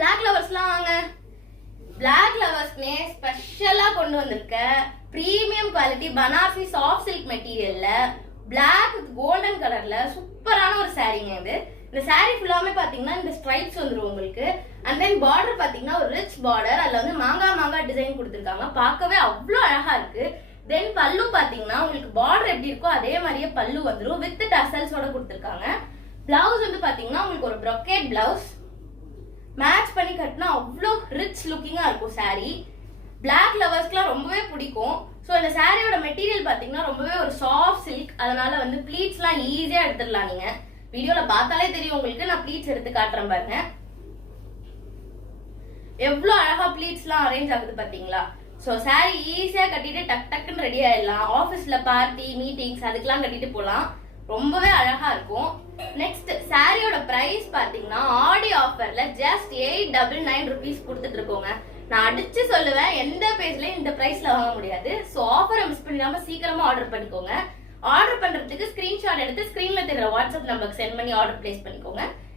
Black லவர்ஸ்லாம் வாங்க. Black லவர்ஸ்னே ஸ்பெஷலா கொண்டு வந்திருக்க premium quality Banarasi soft silk மெட்டீரியல்ல பிளாக் வித் கோல்டன் கலர்ல சூப்பரான ஒரு சாரீங்க இது. இந்த சாரீ ஃபுல்லாமே பாத்தீங்கன்னா இந்த ஸ்ட்ரைப்ஸ் வந்துரும் உங்களுக்கு. அண்ட் தென் பார்டர் பாத்தீங்கன்னா ஒரு ரிச் பார்டர், அதுல வந்து மாங்காய் டிசைன் கொடுத்துருக்காங்க. பார்க்கவே அவ்வளோ அழகா இருக்கு. தென் பல்லு பாத்தீங்கன்னா உங்களுக்கு பார்டர் எப்படி இருக்கோ அதே மாதிரியே பல்லு வந்துரும் வித் டசல்ஸோட கொடுத்துருக்காங்க. பிளவுஸ் வந்து பாத்தீங்கன்னா உங்களுக்கு ஒரு brocade பிளவுஸ் மேட்ச் பண்ணி கட்டினா அவ்வளோ ரிச் லுக்கிங்கா இருக்கும் சாரீ. பிளாக் லவர்ஸ்க்குலாம் ரொம்பவே பிடிக்கும். ஸோ இந்த சாரியோட மெட்டீரியல் பாத்தீங்கன்னா ரொம்பவே ஒரு சாஃப்ட் சில்க், அதனால வந்து ப்ளீட்ஸ்லாம் ஈஸியா எடுத்துடலாம். நீங்க வீடியோல பார்த்தாலே தெரியும் உங்களுக்கு. நான் ப்ளீட்ஸ் எடுத்து காட்டுறேன் பாருங்க. எவ்வளவு அழகா ப்ளீட்ஸ்லாம் அரேஞ்ச் ஆகுது பாத்தீங்களா. ஸோ சாரி ஈஸியா கட்டிட்டு டக் டக்குன்னு ரெடி ஆயிடலாம். ஆஃபீஸ்ல பார்ட்டி மீட்டிங்ஸ் அதுக்கெல்லாம் கட்டிட்டு போகலாம். ரொம்பவே அழகா இருக்கும். நெக்ஸ்ட் சாரியோட பிரைஸ் பாத்தீங்கன்னா ஆடி ஆஃபர்ல ஜஸ்ட் 899 rupees கொடுத்துட்டு இருக்கோங்க. நான் அடிச்சு சொல்லுவேன், எந்த பேஜ்லயும் இந்த பிரைஸ்ல வாங்க முடியாது. ஸோ ஆஃபரை மிஸ் பண்ணிடாம சீக்கிரமா ஆர்டர் பண்ணிக்கோங்க. ஆர்டர் பண்றதுக்கு ஸ்கிரீன்ஷாட் எடுத்து ஸ்கிரீன்ல தெரியற வாட்ஸ்அப் நம்பருக்கு சென்ட் பண்ணி ஆர்டர் பிளேஸ் பண்ணிக்கோங்க.